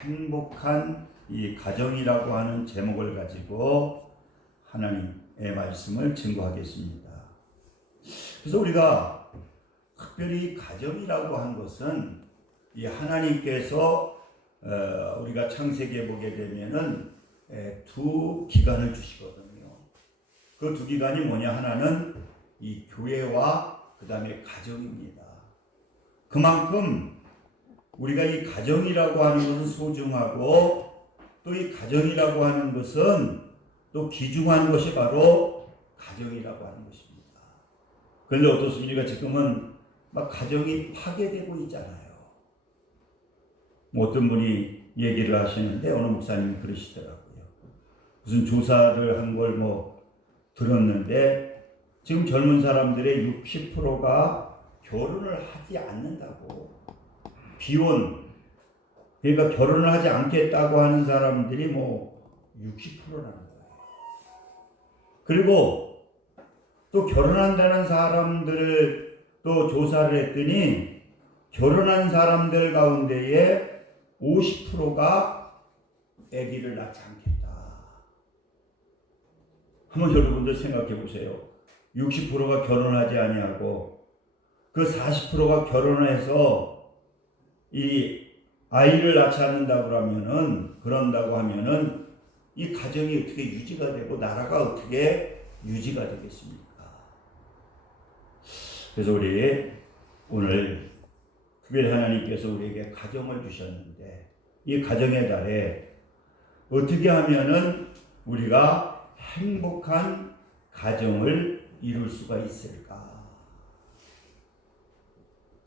행복한 이 가정이라고 하는 제목을 가지고 하나님의 말씀을 증거하겠습니다. 그래서 우리가 특별히 가정이라고 한 것은 이 하나님께서 우리가 창세기에 보게 되면은 두 기관을 주시거든요. 그 두 기관이 뭐냐? 하나는 이 교회와 그 다음에 가정입니다. 그만큼 우리가 이 가정이라고 하는 것은 소중하고 또 이 가정이라고 하는 것은 또 귀중한 것이 바로 가정이라고 하는 것입니다. 그런데 어떻습니까? 지금은 막 가정이 파괴되고 있잖아요. 어떤 분이 얘기를 하시는데 어느 목사님이 그러시더라고요. 무슨 조사를 한 걸 들었는데 지금 젊은 사람들의 60%가 결혼을 하지 않는다고. 비혼, 그러니까 결혼을 하지 않겠다고 하는 사람들이 60%라는 거예요. 그리고 또 결혼한다는 사람들을 또 조사를 했더니 결혼한 사람들 가운데에 50%가 아기를 낳지 않겠다. 한번 여러분들 생각해 보세요. 60%가 결혼하지 아니하고 그 40%가 결혼해서 이 아이를 낳지 않는다고 그런다고 하면은 이 가정이 어떻게 유지가 되고 나라가 어떻게 유지가 되겠습니까? 그래서 우리 오늘 특별히 하나님께서 우리에게 가정을 주셨는데 이 가정의 달에 어떻게 하면은 우리가 행복한 가정을 이룰 수가 있을까?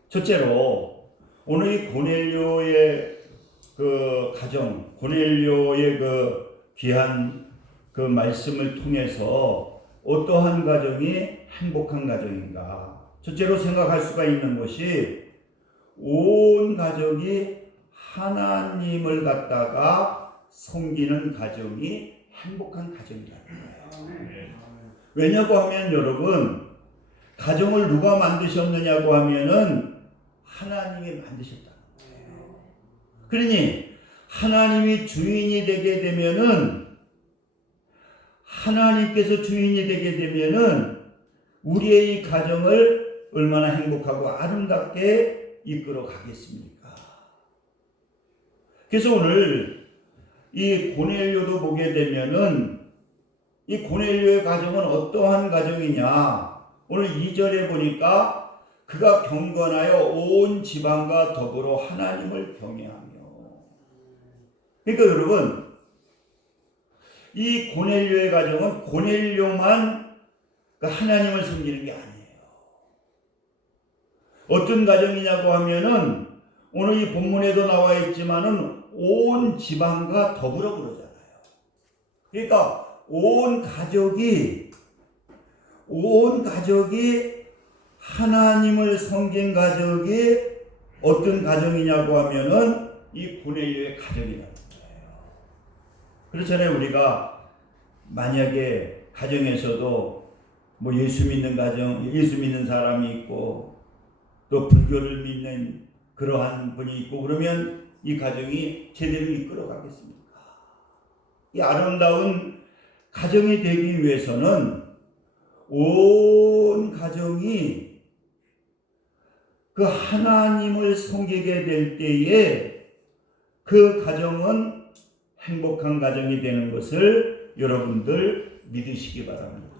첫째로 오늘 이 고넬료의 그 가정, 고넬료의 그 귀한 그 말씀을 통해서 어떠한 가정이 행복한 가정인가? 첫째로 생각할 수가 있는 것이 온 가족이 하나님을 갖다가 섬기는 가정이 행복한 가정이라는 거예요. 왜냐고 하면 여러분, 가정을 누가 만드셨느냐고 하면은 하나님이 만드셨다는 거예요. 그러니 하나님이 주인이 되게 되면은 하나님께서 주인이 되게 되면은 우리의 이 가정을 얼마나 행복하고 아름답게 이끌어 가겠습니까? 그래서 오늘 이 고넬료도 보게 되면은 이 고넬료의 가정은 어떠한 가정이냐? 오늘 2절에 보니까 그가 경건하여 온 지방과 더불어 하나님을 경외하며. 그러니까 여러분, 이 고넬료의 가정은 고넬료만 하나님을 섬기는 게 아니에요. 어떤 가정이냐고 하면은 오늘 이 본문에도 나와 있지만은 온 지방과 더불어 그러잖아요. 그러니까 온 가족이 하나님을 섬긴 가족이 어떤 가정이냐고 하면은 이 고넬료의 가정이라는 거예요. 그렇잖아요. 우리가 만약에 가정에서도 예수 믿는 가정, 예수 믿는 사람이 있고 또 불교를 믿는 그러한 분이 있고 그러면 이 가정이 제대로 이끌어 가겠습니까? 이 아름다운 가정이 되기 위해서는 온 가정이 그 하나님을 섬기게 될 때에 그 가정은 행복한 가정이 되는 것을 여러분들 믿으시기 바랍니다.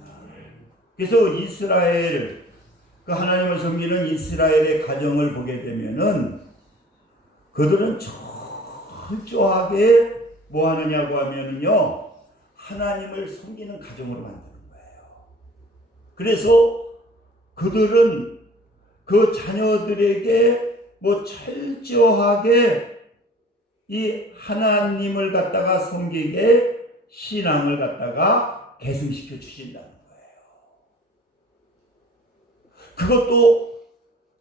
그래서 이스라엘, 그 하나님을 섬기는 이스라엘의 가정을 보게 되면은 그들은 철저하게 뭐 하느냐고 하면은요, 하나님을 섬기는 가정으로 만드는 거예요. 그래서 그들은 그 자녀들에게 철저하게 이 하나님을 갖다가 섬기게 신앙을 갖다가 계승시켜 주신다는 거예요. 그것도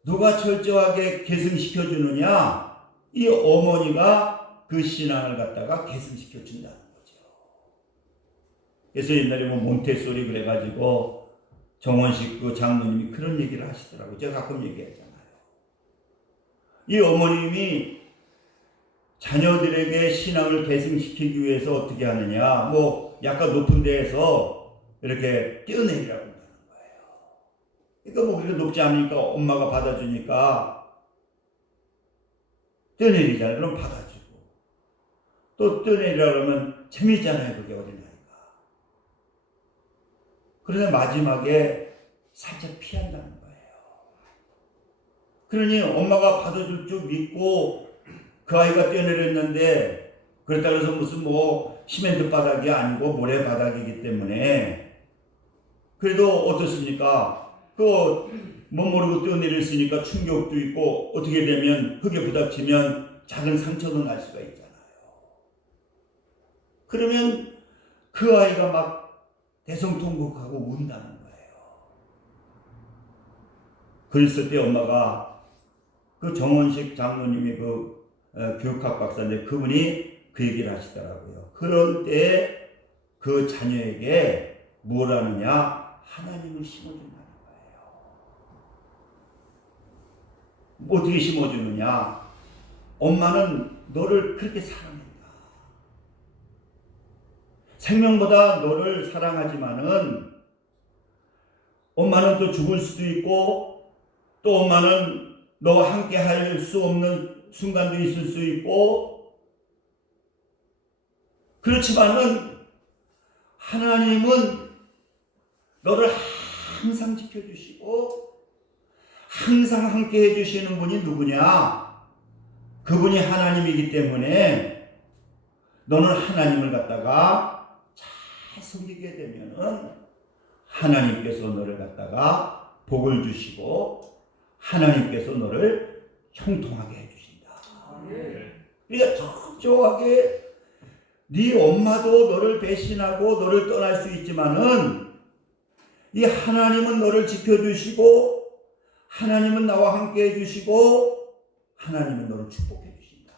누가 철저하게 계승시켜 주느냐? 이 어머니가 그 신앙을 갖다가 계승시켜 준다는 거죠. 그래서 옛날에 몬테소리 그래가지고 정원식 그 장모님이 그런 얘기를 하시더라고요. 제가 가끔 얘기하잖아요. 이 어머님이 자녀들에게 신앙을 계승시키기 위해서 어떻게 하느냐? 뭐 약간 높은 데에서 이렇게 뛰어내리라고 한다는 거예요. 그러니까 뭐 그렇게 높지 않으니까 엄마가 받아주니까 뛰어내리잖아요. 그럼 받아주고 또 뛰어내리라 그러면 재미있잖아요. 그게 어린아이가. 그런데 마지막에 살짝 피한다는 거예요. 그러니 엄마가 받아줄 줄 믿고 그 아이가 뛰어내렸는데, 그렇다고 해서 무슨 뭐 시멘트 바닥이 아니고 모래 바닥이기 때문에 그래도 어떻습니까? 또 뭐 모르고 뛰어내렸으니까 충격도 있고 어떻게 되면 흙에 부닥치면 작은 상처도 날 수가 있잖아요. 그러면 그 아이가 막 대성통곡하고 운다는 거예요. 그랬을 때 엄마가 그 정원식 장로님이 그 교육학 박사인데 그분이 그 얘기를 하시더라고요. 그런 때 그 자녀에게 뭘 하느냐? 하나님을 심어준다는 거예요. 어떻게 심어주느냐? 엄마는 너를 그렇게 사랑한다. 생명보다 너를 사랑하지만은 엄마는 또 죽을 수도 있고 또 엄마는 너와 함께 할 수 없는 순간도 있을 수 있고, 그렇지만은 하나님은 너를 항상 지켜주시고 항상 함께 해주시는 분이 누구냐? 그분이 하나님이기 때문에 너는 하나님을 갖다가 잘 섬기게 되면은 하나님께서 너를 갖다가 복을 주시고 하나님께서 너를 형통하게 해주신다. 그러니까 적조하게 네 엄마도 너를 배신하고 너를 떠날 수 있지만은 이 하나님은 너를 지켜주시고 하나님은 나와 함께 해주시고 하나님은 너를 축복해 주신다.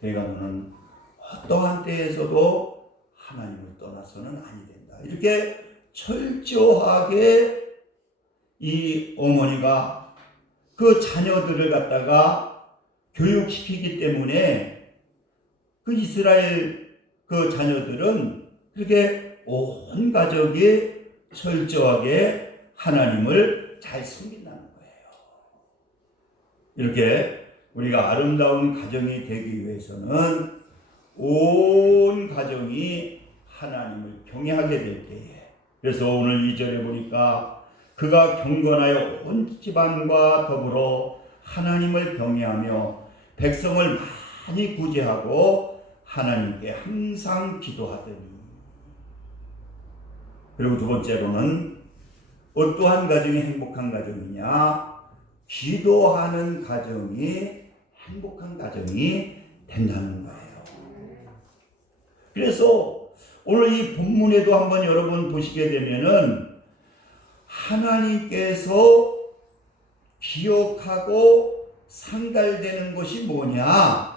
내가 너는 어떠한 때에서도 하나님을 떠나서는 아니 된다. 이렇게 철저하게 이 어머니가 그 자녀들을 갖다가 교육시키기 때문에 그 이스라엘 그 자녀들은 그렇게 온 가족이 철저하게 하나님을 잘 섬긴다는 거예요. 이렇게 우리가 아름다운 가정이 되기 위해서는 온 가정이 하나님을 경외하게 될 때에, 그래서 오늘 2절에 보니까 그가 경건하여 온 집안과 더불어 하나님을 경외하며 백성을 많이 구제하고 하나님께 항상 기도하더니. 그리고 두 번째로는 어떠한 가정이 행복한 가정이냐? 기도하는 가정이 행복한 가정이 된다는 거예요. 그래서 오늘 이 본문에도 한번 여러분 보시게 되면은 하나님께서 기억하고 상달되는 것이 뭐냐?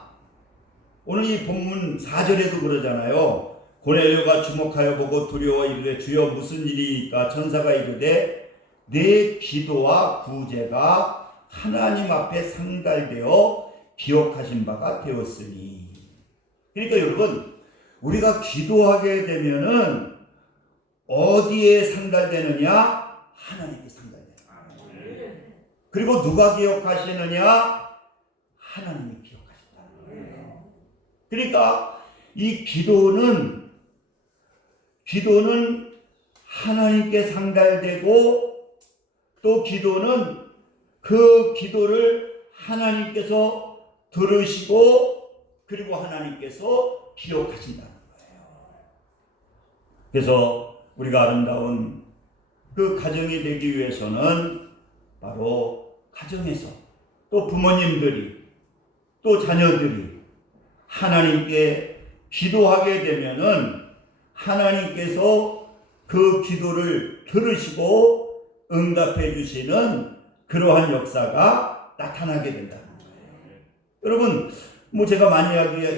오늘 이 본문 4절에도 그러잖아요. 고넬료가 주목하여 보고 두려워 이르되 주여 무슨 일이니까? 천사가 이르되 내 기도와 구제가 하나님 앞에 상달되어 기억하신 바가 되었으니. 그러니까 여러분, 우리가 기도하게 되면은 어디에 상달되느냐? 하나님께 상달되는 거예요. 그리고 누가 기억하시느냐? 하나님이 기억하신다는 거예요. 그러니까 이 기도는 하나님께 상달되고, 또 기도는 그 기도를 하나님께서 들으시고 그리고 하나님께서 기억하신다는 거예요. 그래서 우리가 아름다운 그 가정이 되기 위해서는 바로 가정에서 또 부모님들이 또 자녀들이 하나님께 기도하게 되면은 하나님께서 그 기도를 들으시고 응답해 주시는 그러한 역사가 나타나게 된다는 거예요. 여러분, 뭐 제가 많이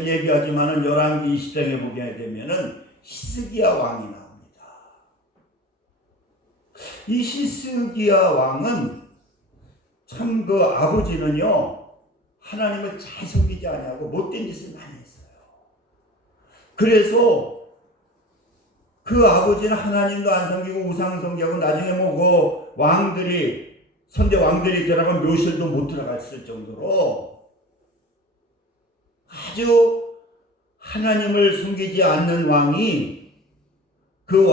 얘기하지만은 열왕기 20장에 보게 되면은 히스기야 왕이 나옵니다. 이 히스기야 왕은 참 그 아버지는요 하나님을 잘 섬기지 아니하고 못된 짓을 많이 했어요. 그래서 그 아버지는 하나님도 안 섬기고 우상 섬기고 나중에 뭐 그 왕들이 선대 왕들이 들어가면 묘실도 못 들어갔을 정도로 아주 하나님을 섬기지 않는 왕이 그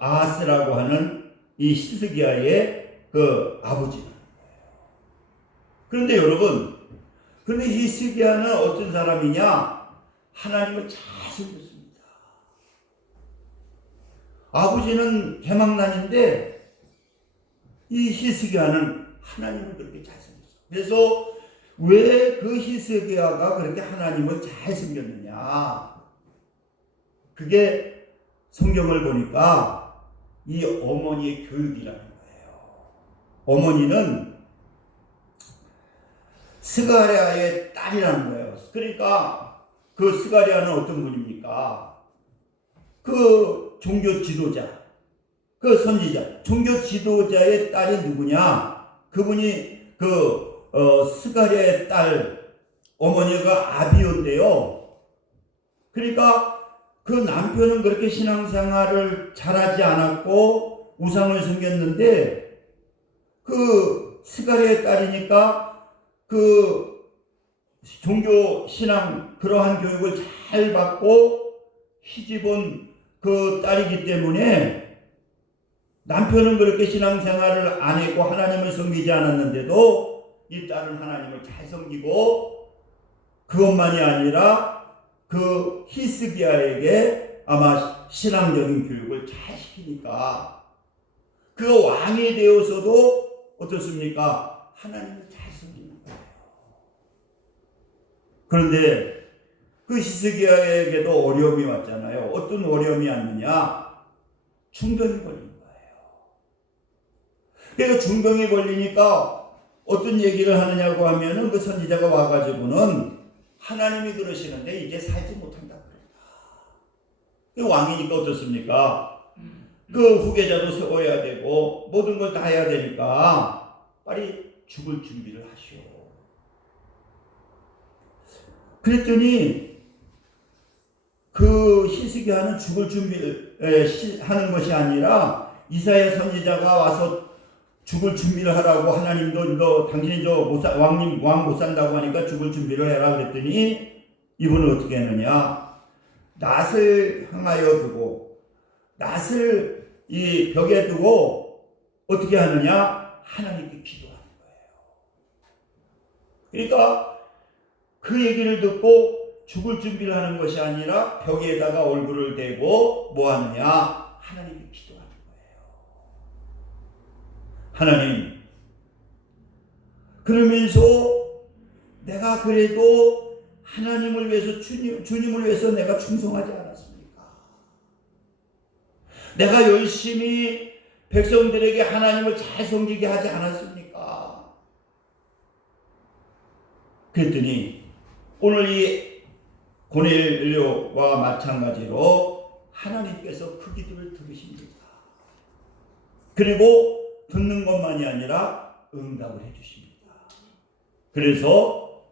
아하스라고 하는 이 히스기야의 그 아버지는. 그런데 여러분, 근데 히스기야는 어떤 사람이냐? 하나님을 잘 섬겼습니다. 아버지는 개망난인데 이 히스기야는 하나님을 그렇게 잘 섬겼어요. 그래서 왜 그 히스기야가 그렇게 하나님을 잘 섬겼느냐? 그게 성경을 보니까 이 어머니의 교육이라는 거예요. 어머니는 스가랴의 딸이라는 거예요. 그러니까 그 스가랴는 어떤 분입니까? 그 종교 지도자, 그 선지자, 종교 지도자의 딸이 누구냐? 그분이 스가랴의 딸 어머니가 아비온데요. 그러니까 그 남편은 그렇게 신앙생활을 잘하지 않았고 우상을 섬겼는데 그 스가랴의 딸이니까 그 종교 신앙 그러한 교육을 잘 받고 시집온 그 딸이기 때문에 남편은 그렇게 신앙생활을 안 했고 하나님을 섬기지 않았는데도 이 딸은 하나님을 잘 섬기고 그것만이 아니라 그 히스기야에게 아마 신앙적인 교육을 잘 시키니까 그 왕이 되어서도 어떻습니까? 하나님을 잘 섬기는 거예요. 그런데 그 히스기야에게도 어려움이 왔잖아요. 어떤 어려움이 왔느냐? 중병이 걸린 거예요. 그래서 중병이 걸리니까 어떤 얘기를 하느냐고 하면은 그 선지자가 와가지고는 하나님이 그러시는데 이제 살지 못한다 그랬다. 왕이니까 어떻습니까? 그 후계자도 세워야 되고 모든 걸 다 해야 되니까 빨리 죽을 준비를 하시오. 그랬더니 그 히스기야는 죽을 준비를 하는 것이 아니라 이사야 선지자가 와서 죽을 준비를 하라고 하나님도 너 당신이 왕 못 산다고 하니까 죽을 준비를 해라 그랬더니 이분은 어떻게 했느냐? 낫을 향하여 두고 낫을 이 벽에 두고 어떻게 하느냐? 하나님께 기도하는 거예요. 그러니까 그 얘기를 듣고 죽을 준비를 하는 것이 아니라 벽에다가 얼굴을 대고 뭐 하느냐? 하나님께 기도하는 거예요. 하나님, 그러면서 내가 그래도 하나님을 위해서 주님을 위해서 내가 충성하지 않았습니까? 내가 열심히 백성들에게 하나님을 잘 섬기게 하지 않았습니까? 그랬더니 오늘 이 고넬료와 마찬가지로 하나님께서 그 기도를 들으십니다. 그리고 듣는 것만이 아니라 응답을 해주십니다. 그래서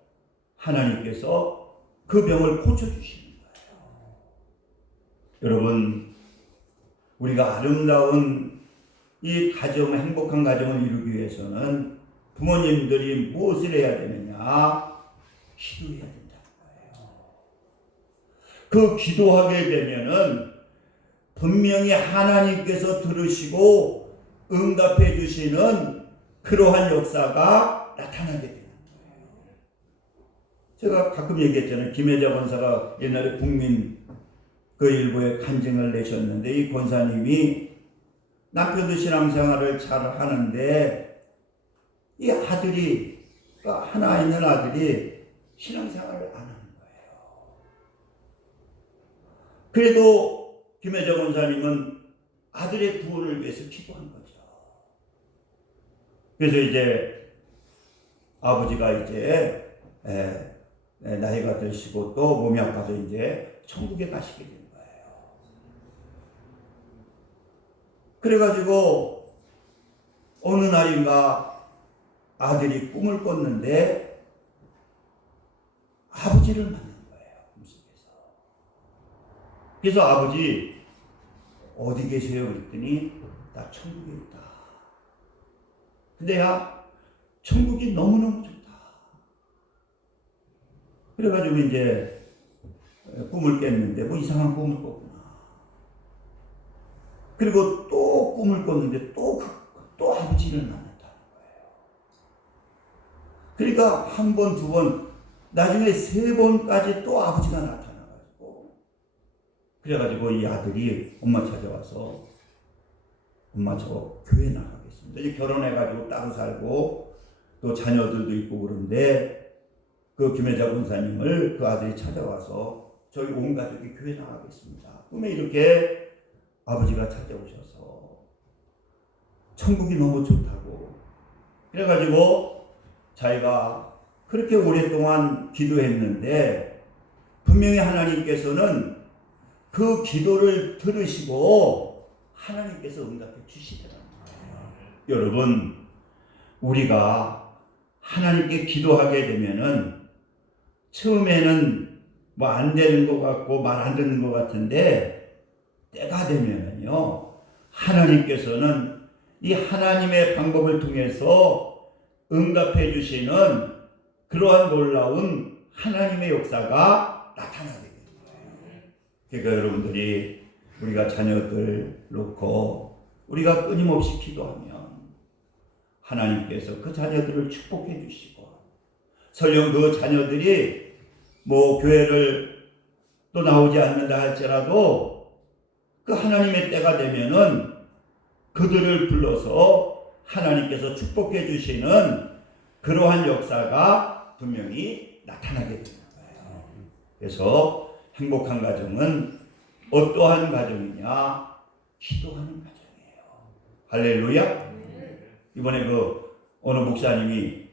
하나님께서 그 병을 고쳐주시는 거예요. 여러분, 우리가 아름다운 이 가정, 행복한 가정을 이루기 위해서는 부모님들이 무엇을 해야 되느냐? 기도해야 된다는 거예요. 그 기도하게 되면은 분명히 하나님께서 들으시고 응답해 주시는 그러한 역사가 나타나게 되는 거예요. 제가 가끔 얘기했잖아요. 김혜자 권사가 옛날에 국민 그 일부에 간증을 내셨는데 이 권사님이 남편도 신앙생활을 잘 하는데 이 아들이 하나 있는 아들이 신앙생활을 안 하는 거예요. 그래도 김혜자 권사님은 아들의 구원을 위해서 기도한 거죠. 그래서 이제 아버지가 이제 나이가 드시고 또 몸이 아파서 이제 천국에 가시게 된 거예요. 그래가지고 어느 날인가 아들이 꿈을 꿨는데 아버지를 만난 거예요. 꿈속에서. 그래서 아버지 어디 계세요? 그랬더니 나 천국에 있다. 근데 야 천국이 너무너무 좋다. 그래가지고 이제 꿈을 깼는데 뭐 이상한 꿈을 꿨구나. 그리고 또 꿈을 꿨는데 또 아버지를 만났다는 거예요. 그러니까 한 번, 두 번, 나중에 세 번까지 또 아버지가 나타나가지고 그래가지고 이 아들이 엄마 찾아와서 엄마 저 교회 나가겠습니다. 이제 결혼해가지고 따로 살고 또 자녀들도 있고 그런데 그 김혜자 권사님을 그 아들이 찾아와서 저희 온 가족이 교회 나가겠습니다. 꿈에 이렇게 아버지가 찾아오셔서 천국이 너무 좋다고 그래가지고 자기가 그렇게 오랫동안 기도했는데 분명히 하나님께서는 그 기도를 들으시고 하나님께서 응답해 주시더라고요. 여러분 우리가 하나님께 기도하게 되면은 처음에는 뭐 안 되는 것 같고 말 안 듣는 것 같은데 때가 되면은요 하나님께서는 이 하나님의 방법을 통해서 응답해 주시는 그러한 놀라운 하나님의 역사가 나타나게 되는 거예요. 그러니까 여러분들이 우리가 자녀들 놓고 우리가 끊임없이 기도하면 하나님께서 그 자녀들을 축복해 주시고 설령 그 자녀들이 뭐 교회를 또 나오지 않는다 할지라도 그 하나님의 때가 되면은 그들을 불러서 하나님께서 축복해 주시는 그러한 역사가 분명히 나타나게 되는 거예요. 그래서 행복한 가정은 어떠한 가정이냐? 기도하는 가정이에요. 할렐루야. 이번에 그 어느 목사님이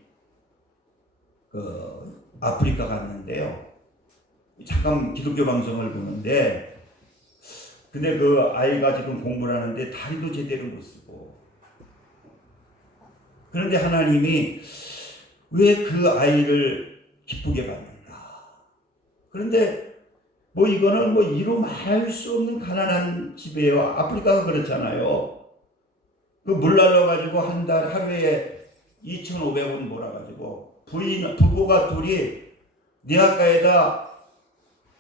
그 아프리카 갔는데요. 잠깐 기독교 방송을 보는데 근데 그 아이가 지금 공부를 하는데 다리도 제대로 못 쓰고 그런데 하나님이 왜 그 아이를 기쁘게 받는가? 그런데 뭐 이거는 뭐 이로 말할 수 없는 가난한 집이에요. 아프리카가 그렇잖아요. 그 물 날려가지고 한 달 하루에 2,500원 몰아가지고 부부가 둘이 니아가에다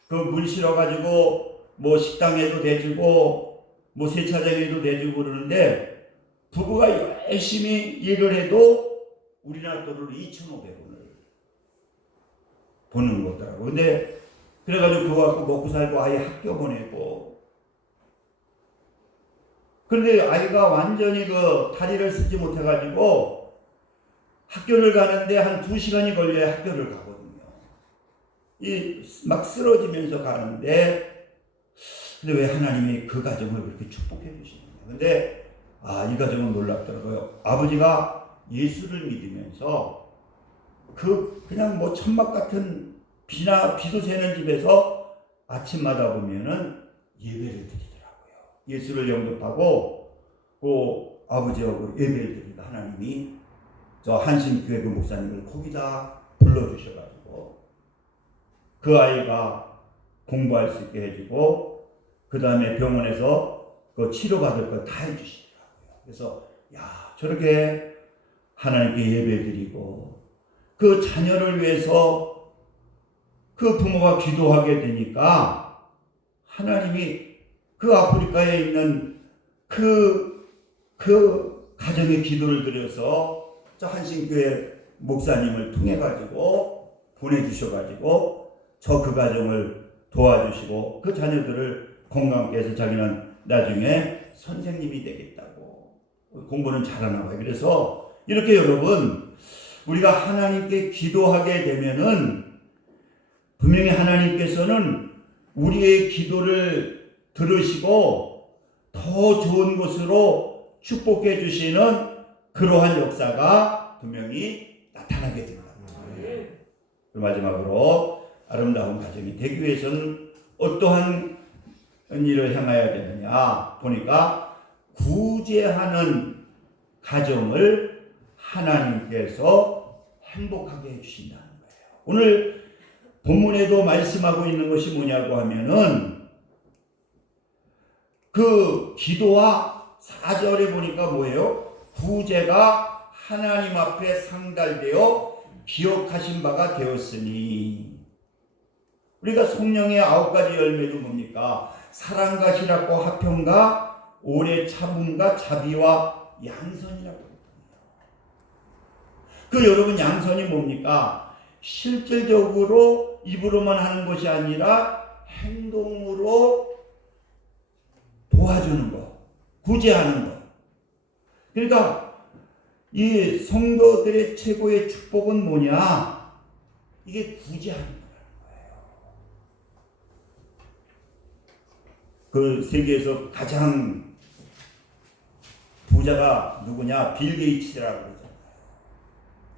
그 물 실어가지고 뭐 식당에도 대주고 뭐 세차장에도 대주고 그러는데 부부가 열심히 일을 해도 우리나라 돈으로 2,500원을 버는 거더라고. 근데 그래가지고 그거 갖고 먹고 살고 아이 학교 보내고 그런데 아이가 완전히 그 다리를 쓰지 못해가지고 학교를 가는데 한 2시간이 걸려야 학교를 가거든요. 막 쓰러지면서 가는데 근데 왜 하나님이 그 가정을 그렇게 축복해 주시느냐. 근데 이 가정은 놀랍더라고요. 아버지가 예수를 믿으면서 그냥 뭐 천막 같은 비도 새는 집에서 아침마다 보면은 예배를 드리더라고요. 예수를 영접하고 그 아버지하고 예배를 드리니까 하나님이 저 한신교회 그 목사님을 거기다 불러주셔가지고 그 아이가 공부할 수 있게 해주고 그 다음에 병원에서 그 치료받을 걸 다 해주시더라고요. 그래서 저렇게 하나님께 예배드리고 그 자녀를 위해서 그 부모가 기도하게 되니까 하나님이 그 아프리카에 있는 그 가정의 기도를 드려서 저 한신교회 목사님을 통해 가지고 보내주셔가지고 저 그 가정을 도와주시고 그 자녀들을 건강하게 해서 자기는 나중에 선생님이 되겠다고 공부는 잘하나 봐요. 그래서 이렇게 여러분 우리가 하나님께 기도하게 되면은 분명히 하나님께서는 우리의 기도를 들으시고 더 좋은 곳으로 축복해 주시는 그러한 역사가 분명히 나타나게 됩니다. 마지막으로 아름다운 가정이 되기 위해서는 어떠한 일을 행해야 되느냐 보니까 구제하는 가정을 하나님께서 행복하게 해주신다는 거예요. 오늘 본문에도 말씀하고 있는 것이 뭐냐고 하면은 그 기도와 4절에 보니까 뭐예요? 구제가 하나님 앞에 상달되어 기억하신 바가 되었으니. 우리가 성령의 9가지 열매도 뭡니까? 사랑과 희락과 화평과 오래 참음과 자비와 양선이라고. 그 여러분 양선이 뭡니까? 실질적으로 입으로만 하는 것이 아니라 행동으로 도와주는 것, 구제하는 것. 그러니까 이 성도들의 최고의 축복은 뭐냐? 이게 구제하는 거예요. 그 세계에서 가장 부자가 누구냐? 빌 게이츠라고 그러잖아요.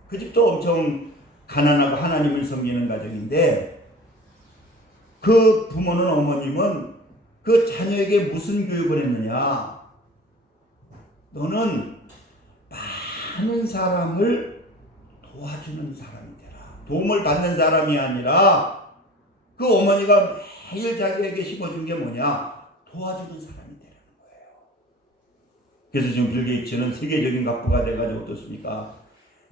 그 집도 엄청 가난하고 하나님을 섬기는 가정인데 그 부모는 어머님은 그 자녀에게 무슨 교육을 했느냐? 너는 많은 사람을 도와주는 사람이 되라. 도움을 받는 사람이 아니라 그 어머니가 매일 자기에게 심어준 게 뭐냐? 도와주는 사람이 되라는 거예요. 그래서 지금 빌 게이츠는 세계적인 갑부가 돼가지고 어떻습니까?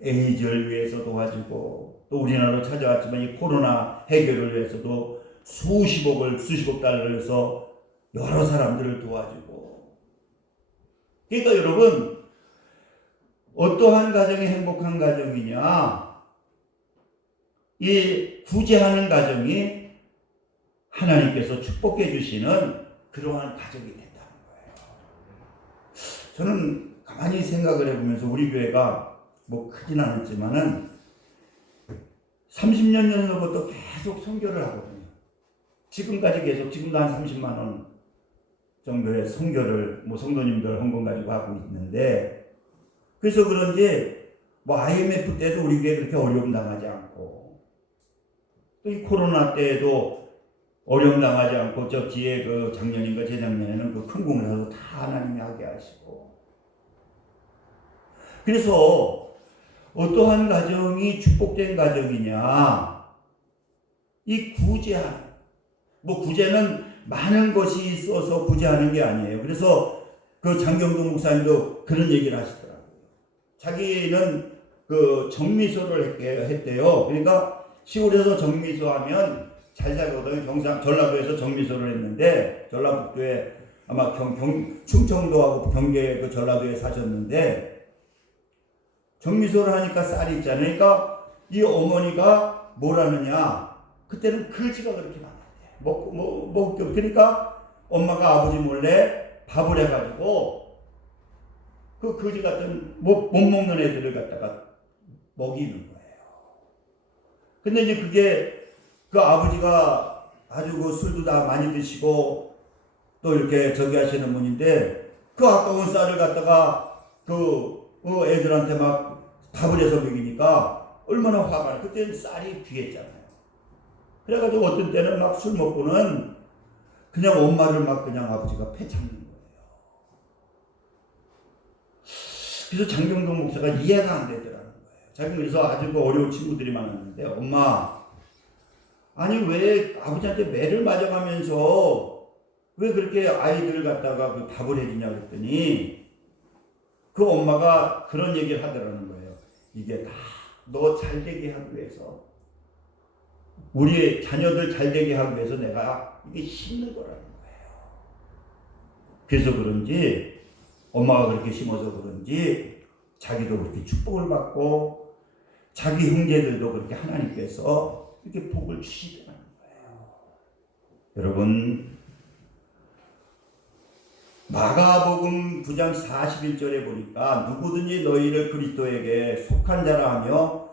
에이즈를 위해서 도와주고 또 우리나라로 찾아왔지만 이 코로나 해결을 위해서도 수십억 달러를 해서 여러 사람들을 도와주고. 그러니까 여러분 어떠한 가정이 행복한 가정이냐? 이 구제하는 가정이 하나님께서 축복해 주시는 그러한 가정이 된다는 거예요. 저는 가만히 생각을 해보면서 우리 교회가 뭐 크진 않았지만은 30년 전부터 계속 선교를 하거든요. 지금까지 계속 지금도 한 30만 원 정도의 선교를 뭐 성도님들 헌금 가지고 하고 있는데 그래서 그런지 뭐 IMF 때도 우리 교회 그렇게 어려움 당하지 않고 또 이 코로나 때에도 어려움 당하지 않고 저 뒤에 그 작년인가 재작년에는 그 큰 공사도 다 하나님이 하게 하시고 그래서 어떠한 가정이 축복된 가정이냐? 이 구제하는. 뭐 구제는 많은 것이 있어서 구제하는 게 아니에요. 그래서 그 장경동 목사님도 그런 얘기를 하시더라고요. 자기는 그 정미소를 했대요. 그러니까 시골에서 정미소 하면 잘 살거든요. 전라도에서 정미소를 했는데 전라북도에 아마 충청도하고 경계 그 전라도에 사셨는데 정미소를 하니까 쌀이 있잖아요. 그러니까 이 어머니가 뭘 하느냐? 그때는 거지가 그렇게 많았대요. 먹을 게 그러니까 엄마가 아버지 몰래 밥을 해가지고 그 거지 같은 못 먹는 애들을 갖다가 먹이는 거예요. 근데 이제 그게 그 아버지가 아주 그 술도 다 많이 드시고 또 이렇게 저기 하시는 분인데 그 아까운 쌀을 갖다가 그 애들한테 막 밥을 해서 먹이니까 얼마나 화가 나. 그때는 쌀이 귀했잖아요. 그래가지고 어떤 때는 막 술 먹고는 그냥 엄마를 막 그냥 아버지가 패잡는 거예요. 그래서 장경동 목사가 이해가 안 되더라는 거예요. 자기 그래서 아주 그 어려운 친구들이 많았는데 엄마 아니 왜 아버지한테 매를 맞아가면서 왜 그렇게 아이들을 갖다가 그 밥을 해주냐 그랬더니 그 엄마가 그런 얘기를 하더라는 거예요. 이게 다 너 잘되게 하기 위해서 우리 자녀들 잘되게 하기 위해서 내가 이게 심는 거라는 거예요. 그래서 그런지 엄마가 그렇게 심어서 그런지 자기도 그렇게 축복을 받고 자기 형제들도 그렇게 하나님께서 이렇게 복을 주시더라는 거예요. 여러분 마가복음 9장 41절에 보니까 누구든지 너희를 그리스도에게 속한 자라 하며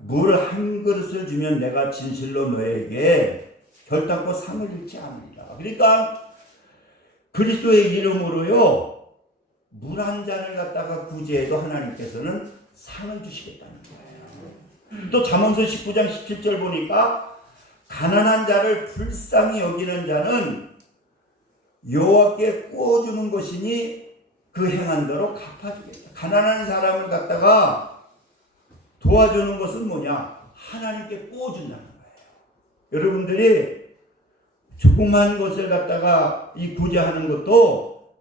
물 한 그릇을 주면 내가 진실로 너에게 결단코 상을 잃지 않으리라. 그러니까 그리스도의 이름으로요 물 한 잔을 갖다가 구제해도 하나님께서는 상을 주시겠다는 거예요. 또 잠언서 19장 17절 보니까 가난한 자를 불쌍히 여기는 자는 여호와께 구워주는 것이니 그 행한 대로 갚아주겠다. 가난한 사람을 갖다가 도와주는 것은 뭐냐? 하나님께 구워준다는 거예요. 여러분들이 조그만 것을 갖다가 이 구제하는 것도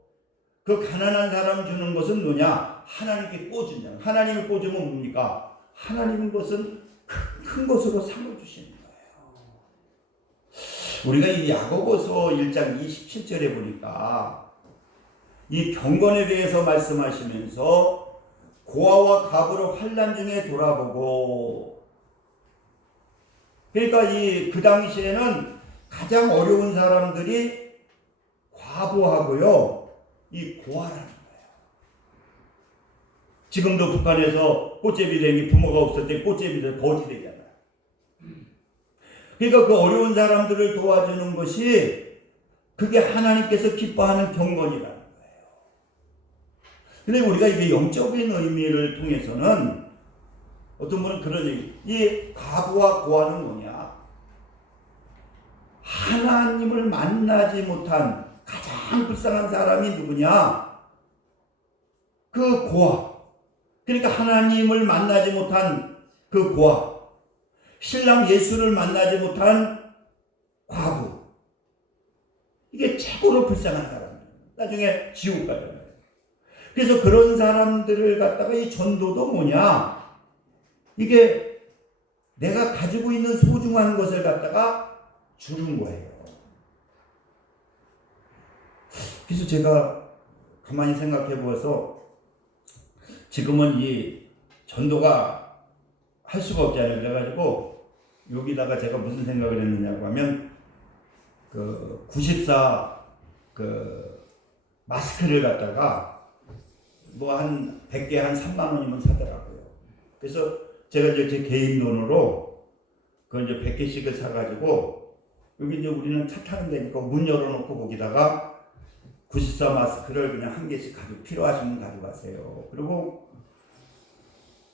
그 가난한 사람 주는 것은 뭐냐? 하나님께 꽂으냐. 하나님을 꽂으면 뭡니까? 하나님은 것은 큰 것으로 삼아주시는 거예요. 우리가 이 야고보서 1장 27절에 보니까 이 경건에 대해서 말씀하시면서 고아와 갑으로 환난 중에 돌아보고, 그러니까 그 당시에는 가장 어려운 사람들이 과부하고요, 이 고아라는 거예요. 지금도 북한에서 꽃제비 되니 부모가 없을 때 꽃제비들 거지 되잖아요. 그러니까 그 어려운 사람들을 도와주는 것이 그게 하나님께서 기뻐하는 경건이라는 거예요. 근데 우리가 이게 영적인 의미를 통해서는 어떤 분은 그런 얘기, 이 과부와 고아는 뭐냐? 하나님을 만나지 못한 가장 불쌍한 사람이 누구냐? 그 고아. 그러니까 하나님을 만나지 못한 그 고아. 신랑 예수를 만나지 못한 과부. 이게 최고로 불쌍한 사람이에요. 나중에 지옥 가잖아요. 그래서 그런 사람들을 갖다가 이 전도도 뭐냐? 이게 내가 가지고 있는 소중한 것을 갖다가 주는 거예요. 그래서 제가 가만히 생각해 보아서 지금은 이 전도가 할 수가 없잖아요. 그래가지고 여기다가 제가 무슨 생각을 했느냐고 하면 그 94 그 마스크를 갖다가 뭐 한 100개 한 3만 원이면 사더라고요. 그래서 제가 이제 제 개인 돈으로 그 이제 100개씩을 사가지고 여기 이제 우리는 차 타는 데니까 문 열어놓고 거기다가 94 마스크를 그냥 한 개씩 필요하시면 가져가세요. 그리고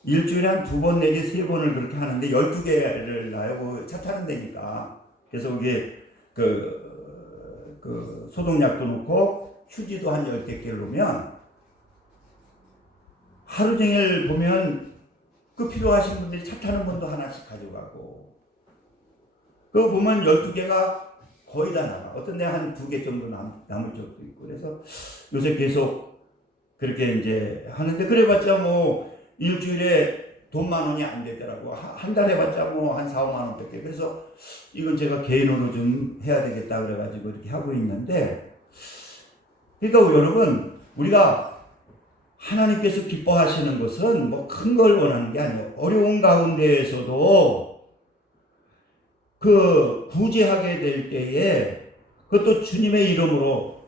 일주일에 한 2번 내지 3번을 그렇게 하는데 12개를 놔요. 차 타는 데니까. 그래서 거기에 그 소독약도 넣고 휴지도 한 10개를 놓으면 하루 종일 보면 그 필요하신 분들이 차 타는 분도 하나씩 가져가고, 그거 보면 12개가 거의 다 나가. 어떤 데 한 2개 정도 남을 적도 있고. 그래서 요새 계속 그렇게 이제 하는데, 그래봤자 뭐 일주일에 돈 10,000원이 안 되더라고. 한 달에 봤자 뭐 한 4, 5만 원밖에. 그래서 이건 제가 개인으로 좀 해야 되겠다 그래가지고 이렇게 하고 있는데, 그러니까 여러분, 우리가 하나님께서 기뻐하시는 것은 뭐 큰 걸 원하는 게 아니에요. 어려운 가운데에서도 그 구제하게 될 때에 그것도 주님의 이름으로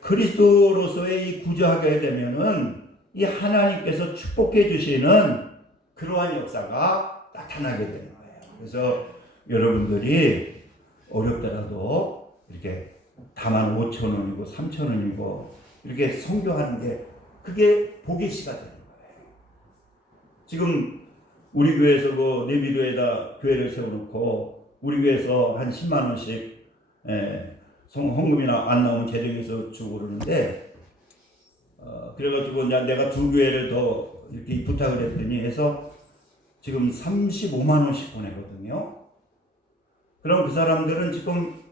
그리스도로서의 이 구제하게 되면은 이 하나님께서 축복해 주시는 그러한 역사가 나타나게 되는 거예요. 그래서 여러분들이 어렵더라도 이렇게 다만 5,000원이고 3,000원이고 이렇게 선교하는 게 그게 복의 시가 되는 거예요. 지금 우리 교회에서 그 내비도에다 교회를 세워놓고 우리 교회에서 한 10만 원씩 헌금이나 안 나오면 재정에서 주고 그러는데, 그래가지고 내가 2교회를 더 이렇게 부탁을 했더니 해서 지금 35만 원씩 보내거든요. 그럼 그 사람들은 지금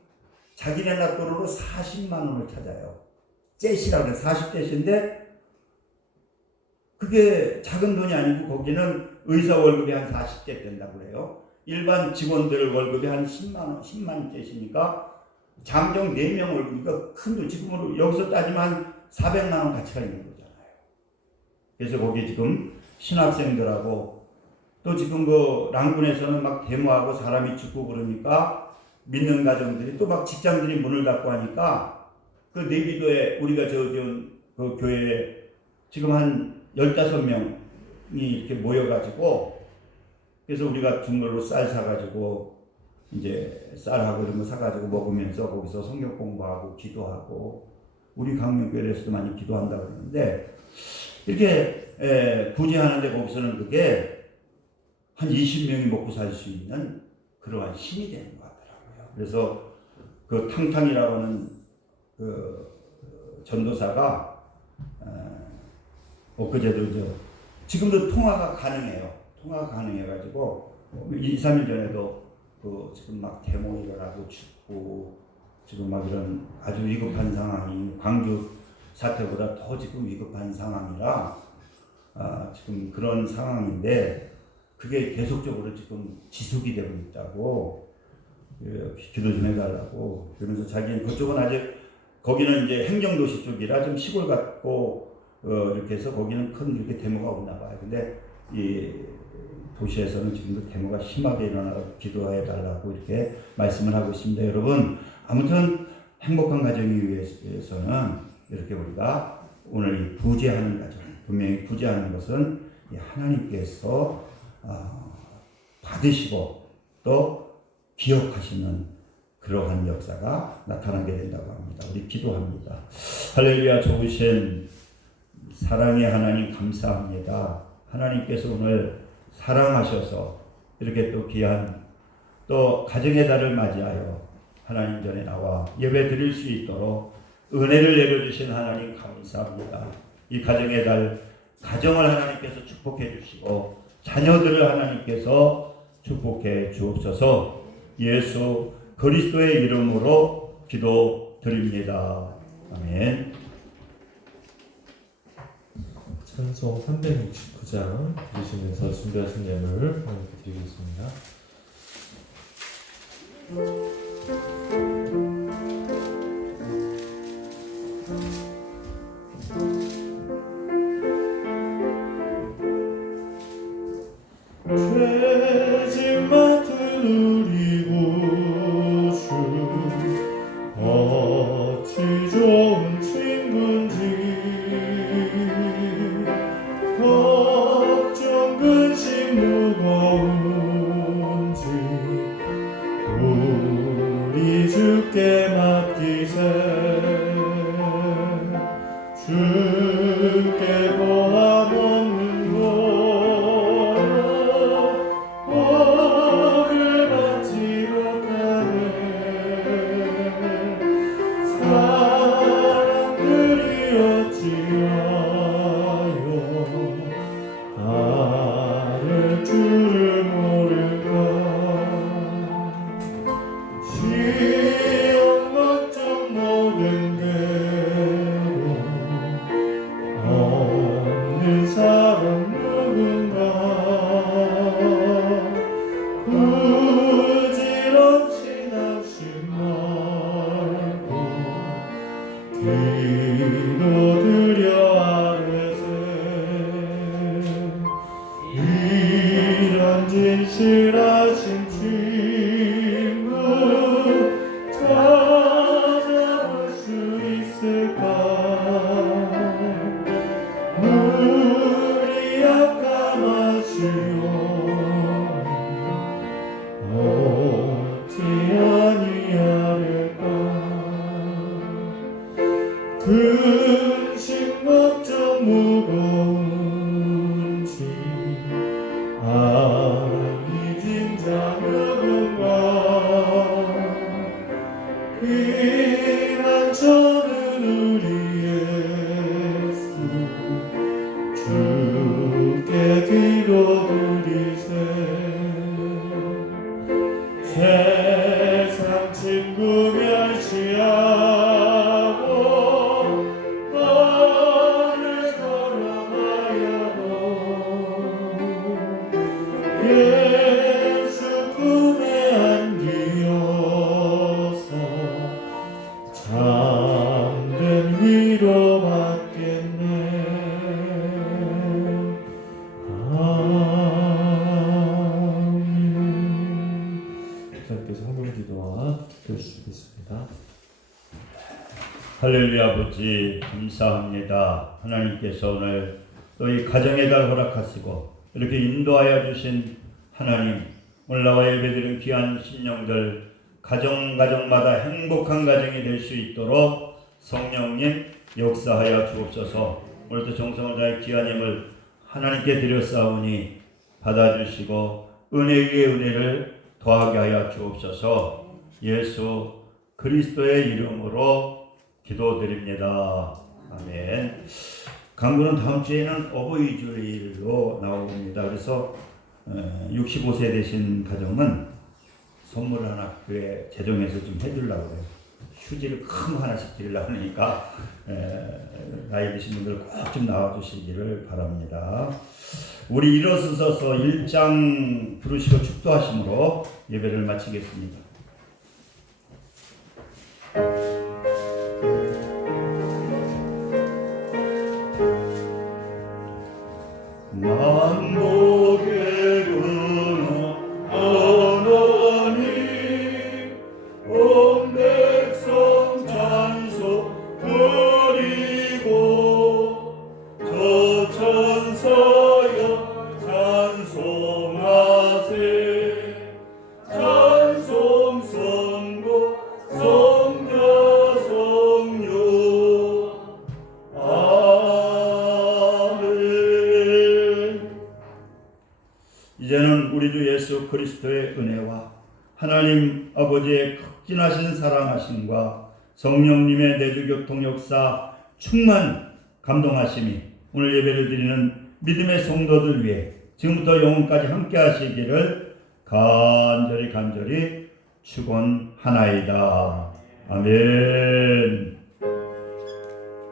자기네 납도로 40만 원을 찾아요. 째시라고 해서 40째시인데 그게 작은 돈이 아니고 거기는 의사 월급이 한 40째 된다고 그래요. 일반 직원들 월급이 한 10만 째시니까 장정 4명 월급이니까 큰 돈, 지금으로 여기서 따지면 한 400만 원 가치가 있는 거잖아요. 그래서 거기 지금 신학생들하고 또 지금 그 랑군에서는 막 데모하고 사람이 죽고 그러니까 믿는 가정들이 또 막 직장들이 문을 닫고 하니까 그 내비도에 우리가 그 교회에 지금 한 15명이 이렇게 모여가지고, 그래서 우리가 준 걸로 쌀 사가지고 이제 쌀하고 이런 거 사가지고 먹으면서 거기서 성경 공부하고 기도하고, 우리 강명교회에서도 많이 기도한다고 그러는데 이렇게 구제하는데 거기서는 그게 한 20명이 먹고 살 수 있는 그러한 힘이 되는 것 같더라고요. 그래서 그 탕탕이라고 하는 그 전도사가 엊그제도 지금도 통화가 가능해요. 통화가 가능해가지고 2, 3일 전에도 그 지금 막 데모 일어나고 죽고 지금 막 이런 아주 위급한 상황이 광주 사태보다 더 지금 위급한 상황이라 지금 그런 상황인데 그게 계속적으로 지금 지속이 되고 있다고 기도 좀 해달라고 그러면서 자기는 그쪽은 아직 거기는 이제 행정도시 쪽이라 좀 시골 같고 이렇게 해서 거기는 큰 이렇게 데모가 없나 봐요. 근데 이 도시에서는 지금도 데모가 심하게 일어나고 기도해 달라고 이렇게 말씀을 하고 있습니다. 여러분 아무튼 행복한 가정이 위해서는 이렇게 우리가 오늘 이 구제하는 가정 분명히 구제하는 것은 하나님께서 받으시고 또 기억하시는 그러한 역사가 나타나게 된다고 합니다. 우리 기도합니다. 할렐루야. 좋으신 사랑의 하나님 감사합니다. 하나님께서 오늘 사랑하셔서 이렇게 또 귀한 또 가정의 달을 맞이하여 하나님 전에 나와 예배 드릴 수 있도록 은혜를 내려주신 하나님 감사합니다. 이 가정의 달 가정을 하나님께서 축복해 주시고 자녀들을 하나님께서 축복해 주옵소서. 예수 그리스도의 이름으로 기도드립니다. 아멘. 찬송 369장 들으시면서 준비하신 예물 하나님께 드리겠습니다. 죄짐만 두리고 주 어찌 좋은 친구인지 걱정 근심 무거운지 우리 주께 맡기세 주께 보아 먹는 벌을 받지 못하네 사람들이 어찌하여 나를 줄을 모를까 시험 걱정 모든 괴로움 없는 사람 누군가 부질없이 낙심 말고 기도드려 아뢰세 이런 진실하신 친구 찾아볼 수 있을까 우리 약함하시오 어찌 아니하릴까 근심 걱정 무거운지 아니진 자 누군가 피난처는 우리 예수 주께 기도드리세 세상 친구 멸시하고 너를 걸어가야도 예수 품에 안기어서 참된 위로 받겠네 아멘. 목사님께서 한번 기도와 들려주시겠습니다. 할렐루야. 아버지 감사합니다. 하나님께서 오늘 너희 가정의 달 허락하시고 이렇게 인도하여 주신 하나님 오늘 나와 예배드린 귀한 신령들 가정마다 행복한 가정이 될 수 있도록 성령님 역사하여 주옵소서. 오늘도 정성을 다해 귀한 힘을 하나님께 드렸사오니 받아주시고 은혜 위에 은혜를 더하게 하여 주옵소서. 예수 그리스도의 이름으로 기도드립니다. 아멘. 강구는 다음 주에는 어버이 주일로 나옵니다. 그래서 65세 되신 가정은 선물 하나 교회 재정해서 좀 해주려고 그래요. 휴지를 큰 거 하나씩 드리려고 하니까 나이 드신 분들 꼭 좀 나와주시기를 바랍니다. 우리 일어서서 1장 부르시고 축도하심으로 예배를 마치겠습니다. 만복의 하나님 온 백성 찬송 드리고 저 천사여 찬송하세 찬송 성부 성자 성령 아멘. 이제는 우리 주 예수 그리스도의 은혜와 하나님 아버지의 극진하신 사랑하심과 성령님의 내주교통 역사 충만 감동하심이 오늘 예배를 드리는 믿음의 성도들 위해 지금부터 영원까지 함께 하시기를 간절히 축원하나이다. 아멘.